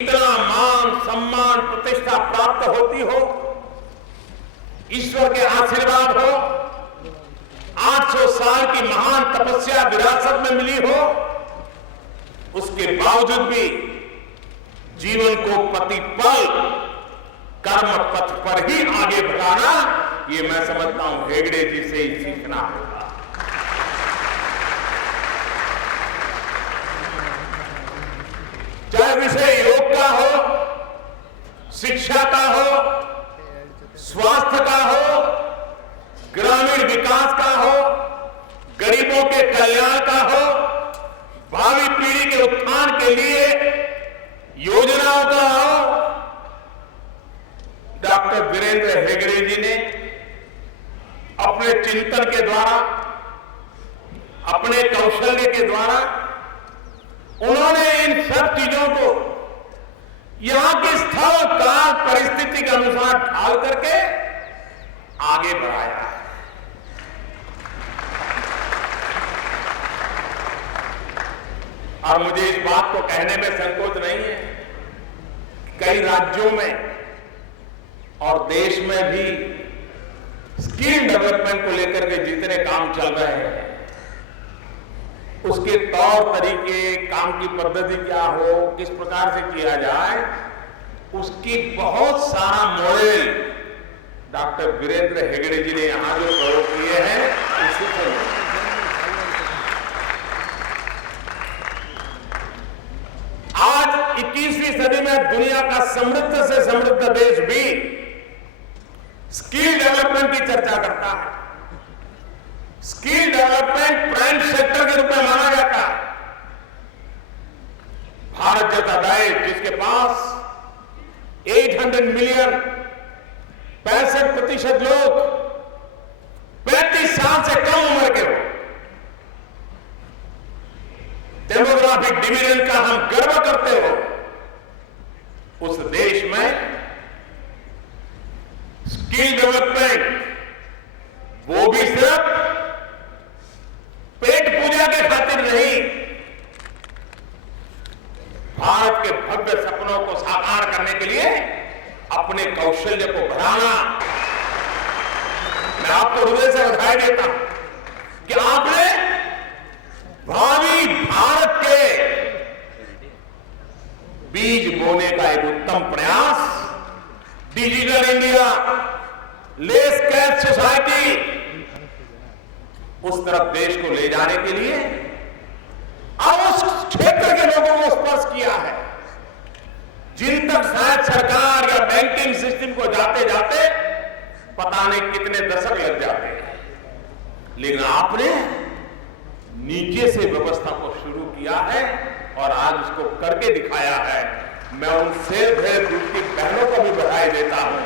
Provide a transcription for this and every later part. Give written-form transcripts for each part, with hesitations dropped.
इतना मान सम्मान प्रतिष्ठा प्राप्त होती हो, ईश्वर के आशीर्वाद हो, 800 साल की महान तपस्या विरासत में मिली हो, उसके बावजूद भी जीवन को प्रतिपल कर्म पथ पर ही आगे बढ़ाना, ये मैं समझता हूं हेगड़े जी से ही सीखना होगा। चाहे विषय योग का हो, शिक्षा का हो, स्वास्थ्य का हो, ग्रामीण विकास का हो, गरीबों के कल्याण का हो, भावी पीढ़ी के उत्थान के लिए योजनाओं का हो। डॉक्टर वीरेंद्र हेगड़े जी ने अपने चिंतन के द्वारा, अपने कौशल्य के द्वारा उन्होंने इन सब चीजों को यहां की स्थल काल परिस्थिति के अनुसार ढाल करके आगे बढ़ाया है। और मुझे इस बात को कहने में संकोच नहीं है, कई राज्यों में और देश में भी स्किल डेवलपमेंट को लेकर के जितने काम चल रहे हैं, उसके तौर तरीके, काम की पद्धति क्या हो, किस प्रकार से किया जाए, उसकी बहुत सारा मॉडल डॉक्टर वीरेंद्र हेगड़े जी ने यहां जो प्रयोग किए हैं, उसी से आज 21वीं सदी में दुनिया का समृद्ध से समृद्ध देश भी स्किल डेवलपमेंट की चर्चा करता है। स्किल डेवलपमेंट प्राइम सेक्टर के रूप में माना जाता है। भारत जैसा देश जिसके पास 800 मिलियन 65% लोग 35 साल से कम उम्र के हो, डेमोग्राफिक डिवीजन का हम गर्व करते हो, उस देश में स्किल डेवलपमेंट वो भी सिर्फ पेट पूजा के खातिर नहीं, भारत के भव्य सपनों को साकार करने के लिए अपने कौशल्य को बढ़ाना। मैं आपको हृदय से बधाई देता हूं कि आपने भावी भारत के बीज बोने का एक उत्तम प्रयास, digital India, less cash society, उस तरफ देश को ले जाने के लिए अब उस क्षेत्र के लोगों को स्पर्श किया है जिन तक शायद सरकार या बैंकिंग सिस्टम को जाते जाते पता नहीं कितने दशक लग जाते हैं, लेकिन आपने नीचे से व्यवस्था को शुरू किया है और आज उसको करके दिखाया है। मैं उन शेर भरे दूध की बहनों को भी बधाई देता हूं,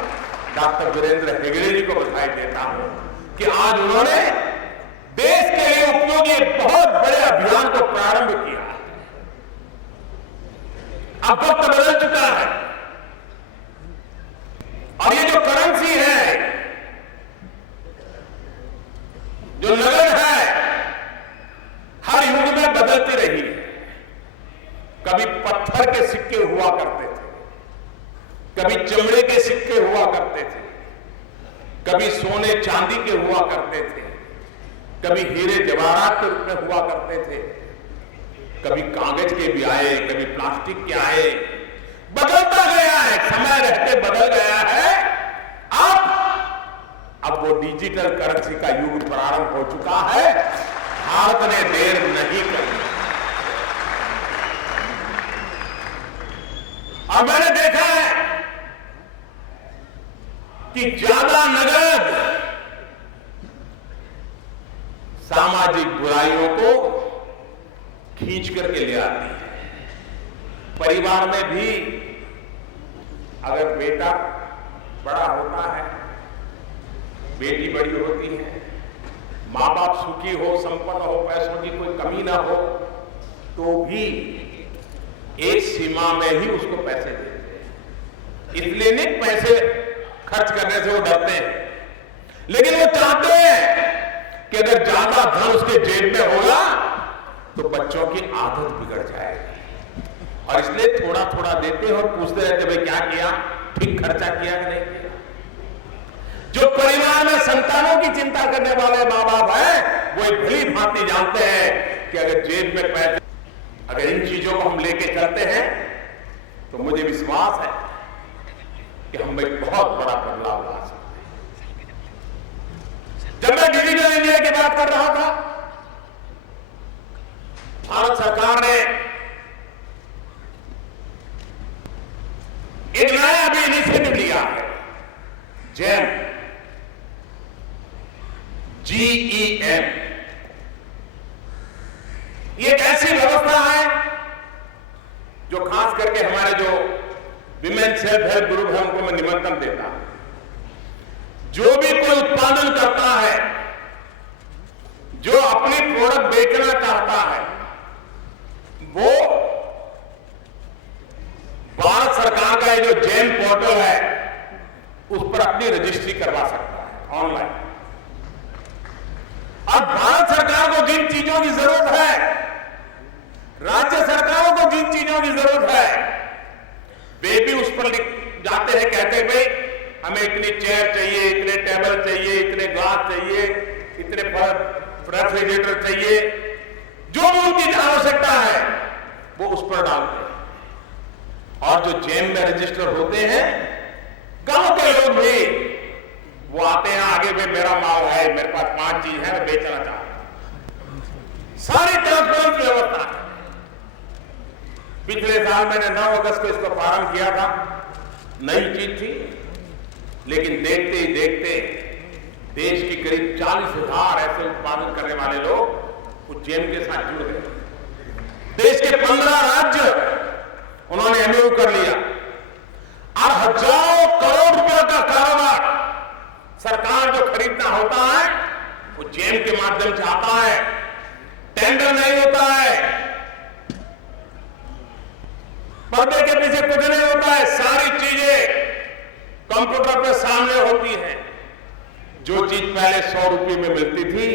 डॉक्टर वीरेंद्र हेगड़े जी को बधाई देता हूं कि आज उन्होंने देश के लिए उपयोगी एक बहुत बड़े अभियान को प्रारंभ किया है। अब वक्त बदल चुका है और ये जो करेंसी है, जो नगद है, हर युग में बदलती रही है। कभी पत्थर के सिक्के हुआ करते थे, कभी चमड़े के सिक्के हुआ करते थे, कभी सोने चांदी के हुआ करते थे, कभी हीरे जवाहरात के रूप में हुआ करते थे, कभी कागज के भी आए, कभी प्लास्टिक के आए, बदलता गया है, समय रहते बदल गया है। अब वो डिजिटल करेंसी का युग प्रारंभ हो चुका है। भारत ने देर नहीं करी और मैंने देखा है कि ज्यादा नगद सामाजिक बुराइयों को खींच करके ले आती है। परिवार में भी अगर बेटा बड़ा होता है, बेटी बड़ी होती है, मां बाप सुखी हो, संपन्न हो, पैसों की कोई कमी ना हो, तो भी एक सीमा में ही उसको पैसे देते हैं। इसलिए नहीं पैसे खर्च करने से वो डरते हैं, लेकिन वो चाहते हैं कि अगर ज्यादा धन उसके जेब में होगा तो बच्चों की आदत बिगड़ जाएगी। और इसलिए थोड़ा थोड़ा देते और पूछते रहते भाई क्या किया, ठीक खर्चा किया कि नहीं किया। जो परिवार में संतानों की चिंता करने वाले माँ बाप हैं वो एक भली भांति जानते हैं कि अगर जेब में पैसे, अगर इन चीजों को हम लेके चलते हैं तो मुझे विश्वास है कि हम एक बहुत बड़ा बदलाव ला सकते हैं। जब मैं डिजिटल इंडिया की बात कर रहा था, भारत सरकार ने एक नया अभी इनिशिएटिव लिया है, जेम, GEM। ये एक ऐसी व्यवस्था है जो खास करके हमारे जो विमेन सेल्फ हेल्प ग्रुप है उनको मैं निमंत्रण देता हूं। जो भी कोई उत्पादन करता है, जो अपनी प्रोडक्ट बेचना चाहता है, वो भारत सरकार का ये जो जेम पोर्टल है उस पर अपनी रजिस्ट्री करवा सकता है ऑनलाइन। और भारत सरकार को जिन चीजों की जरूरत है, राज्य सरकारों को जिन चीजों की जरूरत है, वे भी उस पर लिख जाते हैं, कहते हैं भाई हमें इतनी चेयर चाहिए, इतने टेबल चाहिए, इतने ग्लास चाहिए, इतने रेफ्रिजरेटर चाहिए, जो भी उनकी आवश्यकता है वो उस पर डालते हैं। और जो जेम में रजिस्टर होते हैं, गांव के लोग भी वो आते हैं आगे में, मेरा माल है, मेरे पास 5 चीज है, मैं बेचना चाहता हूं। सारी ट्रांसपेरेंट व्यवस्था है। पिछले साल मैंने 9 अगस्त को इसको प्रारंभ किया था, नई चीज थी, लेकिन देखते ही देखते देश की करीब 40,000 ऐसे उत्पादन करने वाले लोग उस जेम के साथ जुड़ गए। देश के 15 राज्य उन्होंने एमओयू कर लिया और हजारों करोड़ रुपए का कारोबार सरकार जो खरीदना होता है वो जेम के माध्यम से आता है, टेंडर नहीं होता है, पर्दे के पीछे कुछ नहीं होता है, सारी चीजें कंप्यूटर पे सामने होती हैं। जो चीज पहले 100 रुपए में मिलती थी,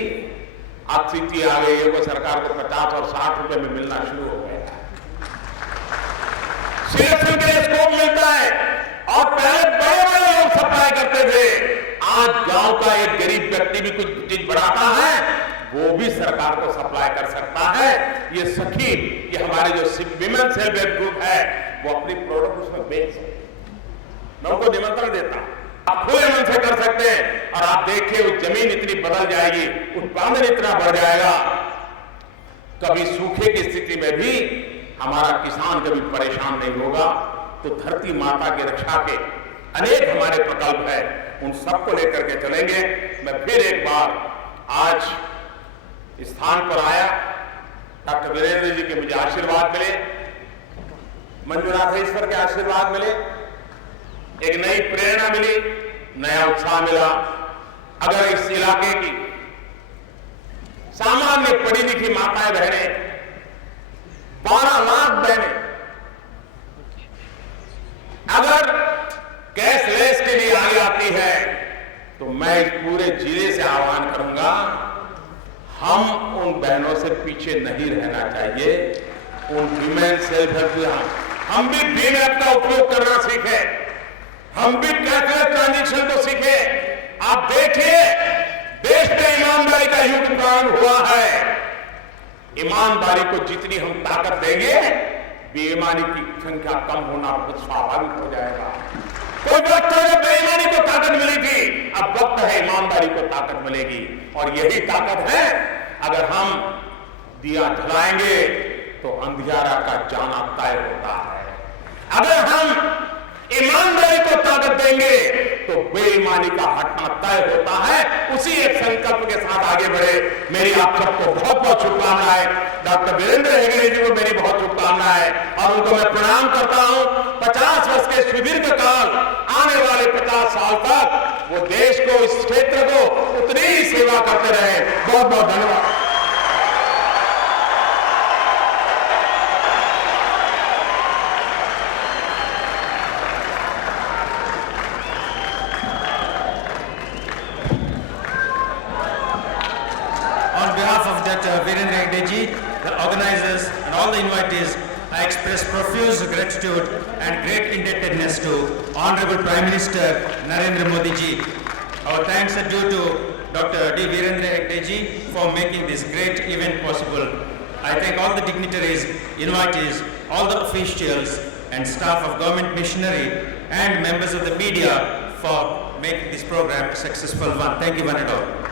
अब स्थिति आ गई है वो सरकार को 50 और 60 रुपए में मिलना शुरू हो गया। सिलेक्शन के लिए स्कोप मिलता है और पहले बड़े बड़े लोग सप्लाई करते थे, आज गांव का एक गरीब व्यक्ति भी कुछ चीज बढ़ाता है, वो भी सरकार को सप्लाई कर सकता है। ये सखी, ये हमारे जो विमेन सेल्फ हेल्प ग्रुप है वो अपनी प्रोडक्ट उसमें बेच सकते हैं। मैं उनको निमंत्रण देता हूं, आप खुले मन से कर सकते हैं और आप देखिए उस जमीन इतनी बदल जाएगी, उत्पादन इतना बढ़ जाएगा। कभी सूखे की स्थिति में भी हमारा किसान कभी परेशान नहीं होगा। तो धरती माता की रक्षा के अनेक हमारे प्रकल्प है, उन सबको लेकर के चलेंगे। मैं फिर एक बार आज इस स्थान पर आया, डॉक्टर वीरेंद्र जी के मुझे आशीर्वाद मिले, मंजुनाथेश्वर के आशीर्वाद मिले, एक नई प्रेरणा मिली, नया उत्साह मिला। अगर इस इलाके की सामान्य पढ़ी लिखी माताएं बहनें, 12 लाख बहनें अगर कैशलेस के लिए आगे आती है तो मैं इस पूरे जिले से आह्वान करूंगा, हम उन बहनों से पीछे नहीं रहना चाहिए। उन विमेन सेल्फ हेल्प, हम भी भीम ऐप का उपयोग करना सीखे, हम भी कैशलेस ट्रांजेक्शन को सीखे। आप देखिए देश में ईमानदारी का युग प्रारंभ हुआ है। ईमानदारी को जितनी हम ताकत देंगे, बेईमानी की संख्या कम होना बहुत स्वाभाविक हो जाएगा। कोई वक्त है जब बेईमानी को ताकत मिली थी, अब वक्त है ईमानदारी को ताकत मिलेगी। और यही ताकत है, अगर हम दिया जलाएंगे तो अंधियारा का जाना तय होता है। अगर हम ईमानदारी को ताकत देंगे तो बेईमानी का हटना तय होता है। उसी एक संकल्प के साथ आगे बढ़े। मेरी आप सबको बहुत बहुत शुभकामनाएं। डॉक्टर वीरेंद्र हेगड़े जी को मेरी बहुत शुभकामनाएं और उनको मैं प्रणाम करता हूं। 50 वर्ष के सुदीर्घ काल, आने वाले 50 साल तक वो देश को, इस क्षेत्र को उतनी ही सेवा करते रहे। बहुत बहुत धन्यवाद। On behalf of Dr. Virendra Hegde ji, the organizers and all the invitees, I express profuse gratitude and great indebtedness to Honorable Prime Minister Narendra Modi ji. Our thanks are due to Dr. D. Virendra Hegde ji for making this great event possible. I thank all the dignitaries, invitees, all the officials and staff of government machinery and members of the media for making this program a successful one. Thank you one and all.